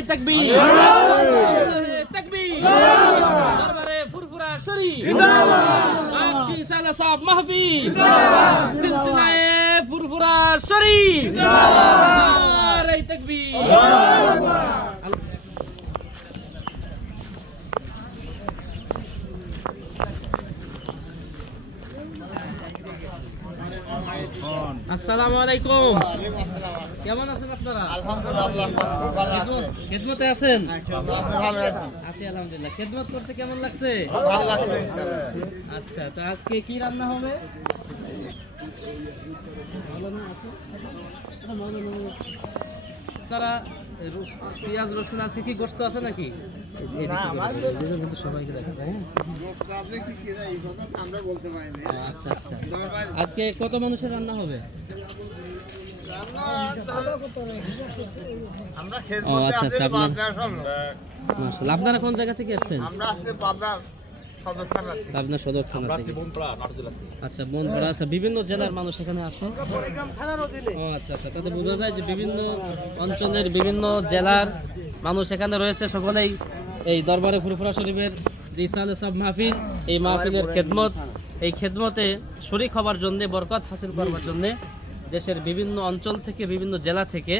নারায়ে তাকবীর, নারায়ে তাকবীর, দরবারে ফুরফুরা শরীফ জিন্দাবাদ, বাদশাহ সালা সাহেব মাহফিল জিন্দাবাদ, সিলসিলায়ে ফুরফুরা শরীফ জিন্দাবাদ, নারায়ে তাকবীর, আল্লাহু আকবার। আসসালামু আলাইকুম। কেমন আছেন আপনারা? আলহামদুলিল্লাহ, খেদমতে আছেন? আছি আলহামদুলিল্লাহ। খেদমত করতে কেমন লাগছে? ভালো লাগছে ইনশাআল্লাহ। আচ্ছা, তো আজকে কি রান্না হবে? তারা পেঁয়াজ রসুন আজকে কি গোশত আছে নাকি? সবাইকে দেখা যায়। আচ্ছা আচ্ছা, আজকে কত মানুষের রান্না হবে? আচ্ছা আচ্ছা, আপনারা কোন জায়গা থেকে আসছেন? পাবনা সদর থানা থেকে। আচ্ছা, বনপাড়া। আচ্ছা, বিভিন্ন জেলার মানুষ এখানে আছে। ও আচ্ছা আচ্ছা, তাতে বোঝা যায় যে বিভিন্ন অঞ্চলের বিভিন্ন জেলার মানুষ এখানে রয়েছে। সকলেই এই দরবারে ফুরফুরা শরীফের যে ইসালে সব মাহফিল, এই মাহফিলের খেদমত, এই খেদমতে শরীক হবার জন্যে, বরকত হাসিল করবার জন্যে দেশের বিভিন্ন অঞ্চল থেকে, বিভিন্ন জেলা থেকে,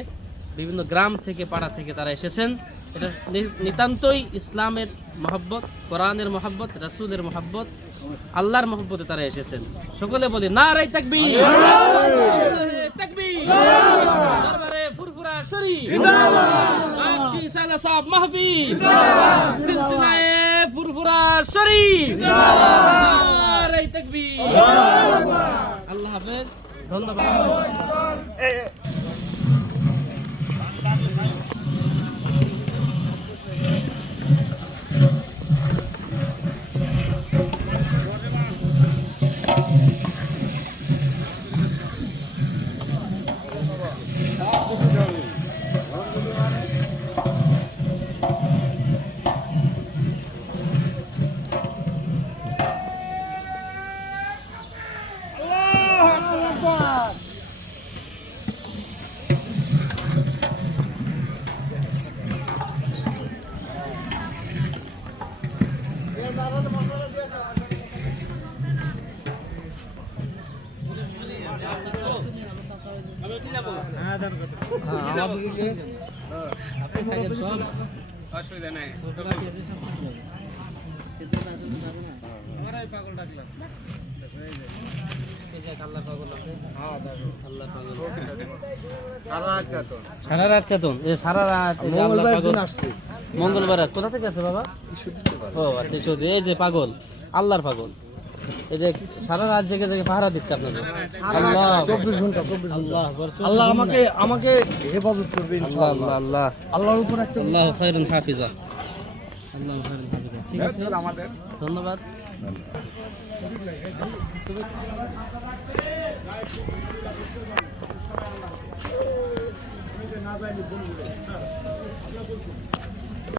বিভিন্ন গ্রাম থেকে, পাড়া থেকে তারা এসেছেন। এটা নিতান্তই ইসলামের মহব্বত, কোরআনের মহব্বত, রাসূলের মহব্বত, আল্লাহর মহব্বতে তারা এসেছেন। সকলে বলি নারায়ে তাকবীর, নারায়ে তাকবীর, দরবারে ফুরফুরা শরীফ জিন্দাবাদ, বাদশাহ সালা সাহেব মাহফিল জিন্দাবাদ, সিলসিলায়ে ফুরফুরা শরীফ জিন্দাবাদ, নারায়ে তাকবীর, আল্লাহু আকবার। আল্লাহ হাফেজ, ধন্যবাদ। সারা রাত চেতন, সারা রাত মঙ্গলবার। কোথা থেকে আসে বাবা? ও আচ্ছা, এই যে পাগল, আল্লাহর পাগল, এই যে সারা রাত জেগে জেগে পাহারা দিচ্ছে আপনাদের। আল্লাহ 24 ঘন্টা, আল্লাহ আমাকে হেফাজত করবে ইনশাআল্লাহ। আল্লাহ আল্লাহ, আল্লাহর উপর একটা আল্লাহ খায়রুন হাফিজা, আল্লাহ খায়রুন হাফিজা। ঠিক আছে, ধন্যবাদ। না